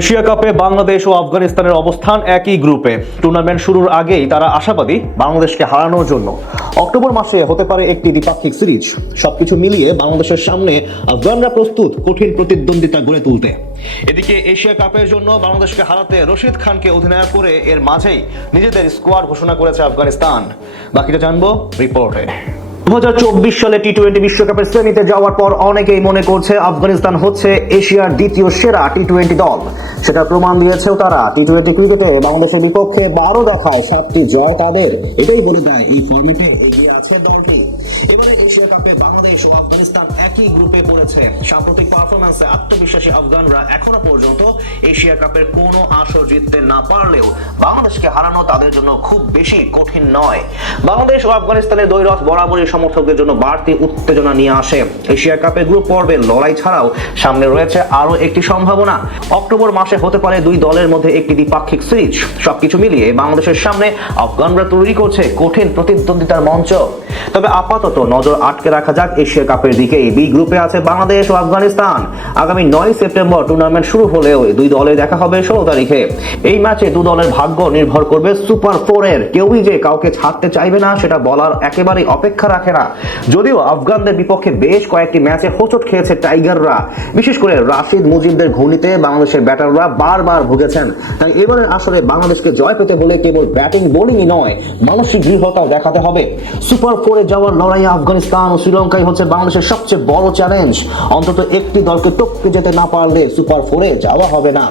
Asia কাপে বাংলাদেশ ও আফগানিস্তানের অবস্থান একই গ্রুপে। টুর্নামেন্ট শুরুর আগেই তারা আশাবাদী বাংলাদেশকে হারানোর জন্য। অক্টোবর মাসে হতে পারে একটি দ্বিপাক্ষিক সিরিজ। সবকিছু মিলিয়ে বাংলাদেশের সামনে আফগানরা প্রস্তুত কঠিন প্রতিদ্বন্দ্বিতা গড়ে তুলতে। এদিকে এশিয়া কাপের জন্য বাংলাদেশকে হারাতে রশিদ খানকে অধিনায়ক করে এর মাঝেই নিজেদের স্কোয়াড ঘোষণা করেছে আফগানিস্তান। বাকিটা জানবো রিপোর্টে। 2024 সালে টি-20 বিশ্বকাপের সেমিতে যাওয়ার পর অনেকেই মনে করছে আফগানিস্তান হচ্ছে এশিয়ার দ্বিতীয় সেরা টি-20 দল। সেটা প্রমাণ দিয়েছেও তারা। টি-20 ক্রিকেটে বাংলাদেশের বিপক্ষে 12 দেখায় 7টি জয় তাদের। এটাই বলে দেয় এই ফরম্যাটে এগিয়ে আছে দলটি। এবারে এশিয়া কাপে বাংলাদেশ ও আফগানিস্তান একই গ্রুপে পড়েছে। সাম্প্রতিক পারফরম্যান্সে আত্মবিশ্বাসী আফগানরা এখনো পর্যন্ত এশিয়া কাপের কোনো আসর জিততে না পারলেও বাংলাদেশকে হারানো তাদের জন্য খুব বেশি কঠিন নয়। বাংলাদেশ ও আফগানিস্তানের দ্বৈরথ বরাবরই সমর্থকদের জন্য বাড়তি উত্তেজনা নিয়ে আসে। এশিয়া কাপে গ্রুপ পর্বের লড়াই ছাড়াও সামনে রয়েছে আরো একটি সম্ভাবনা। অক্টোবর মাসে হতে পারে দুই দলের মধ্যে একটি দ্বিপাক্ষিক সিরিজ। সবকিছু মিলিয়ে বাংলাদেশের সামনে আফগানরা তৈরি করছে কঠিন প্রতিদ্বন্দ্বিতার মঞ্চ। তবে আপাতত নজর আটকে রাখা যাক এশিয়া কাপের দিকেই। বি গ্রুপে আছে বাংলাদেশ ও আফগানিস্তান। আগামী 9 সেপ্টেম্বর টুর্নামেন্ট শুরু হলেও দুই দলে দেখা হবে 16 তারিখে। এই ম্যাচে দু দলের ভাগ্য নির্ভর করবে সুপার 4-এর। কেউই যে কাউকে ছাড়তে চাইবে না সেটা বলার একেবারেই অপেক্ষা রাখে না। যদিও আফগানদের বিপক্ষে বেশ কয়েকটি ম্যাচে হোঁচট খেয়েছে টাইগাররা। বিশেষ করে রাশিদ মুজিবদের ঘূর্ণিতে বাংলাদেশের ব্যাটাররা বারবার ভুগেছেন। তাই এবারের আসরে বাংলাদেশকে জয় পেতে হলে কেবল ব্যাটিং বোলিংই নয়, মানসিক দৃঢ়তাও দেখাতে হবে। সুপার 4-এ যাওয়ার লড়াইয়ে আফগানিস্তান ও শ্রীলঙ্কাই হচ্ছে বাংলাদেশের সবচেয়ে বড় চ্যালেঞ্জ। অন্তত একটি দলকে টপকে যেতে না পারলে সুপার 4-এ যাওয়া হবে না।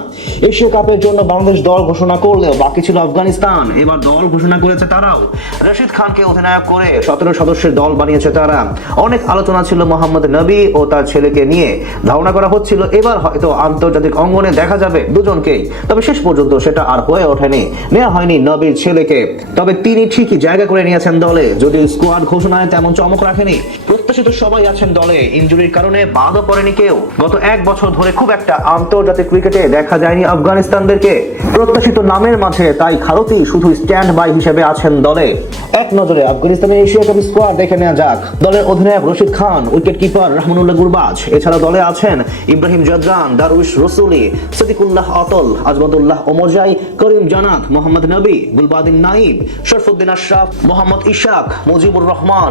এশিয়া কাপের জন্য বাংলাদেশ দল ঘোষণা করলেও বাকি ছিল আফগানিস্তান। এবার দল ঘোষণা করেছে তারাও। রশিদ খানকে অধিনায়ক করে 17 সদস্যের দল বানিয়েছে তারা। অনেক আলোচনা ছিল মোহাম্মদ নবী ও তার ছেলেকে নিয়ে। ধারণা করা হচ্ছিল এবার হয়তো আন্তর্জাতিক অঙ্গনে দেখা যাবে দুজনকেই। তবে শেষ পর্যন্ত সেটা আর হয়ে ওঠেনি। নেওয়া হয়নি নবীর ছেলেকে। তবে তিনি ঠিকই জায়গা করে নিয়েছেন দলে, যদিও স্কোয়াড ঘোষণায় তেমন চমক রাখেনি। প্রত্যাশিত সবাই আছেন দলে, ইনজুরির কারণে বাদও পড়েনি কেউ। গত 1 বছর ধরে খুব একটা আন্তর্জাতিক ক্রিকেটে দেখা যায়নি আফগানিস্তানদেরকে প্রত্যাশিত নামের মাঝে। তাই খারতি শুধু স্ট্যান্ড বাই হিসেবে আছেন দলে। এক নজরে আফগানিস্তানের এশিয়া কাপ স্কোয়াড দেখে নেওয়া যাক। দলের অধিনায়ক রশিদ খান, উইকেট কিপার রহমানুল্লাহ গুরবাজ। এছাড়া দলে আছেন ইব্রাহিম জাদরান, দারুইশ রসুলি, সিদ্দিকুল্লাহ অতল, আজমতুল্লাহ ওমরজাই, করিম জানাত, মোহাম্মদ নবী, গুলবাদিন নাইব, শরফুদ্দিন আশরাফ, মোহাম্মদ ইশাক, মুজিবুর রহমান,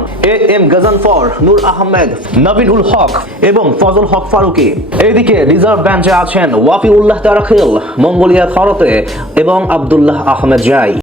এম গজনফর, নূর আহমেদ, নবীনুল হক এবং ফজল হক ফারুকি। এইদিকে রিজার্ভ বেঞ্চে আছেন ওয়াফিউল্লাহ তারাখিল, মঙ্গোলিয়া খরতে এবং আব্দুল্লাহ আহমেদ জাই।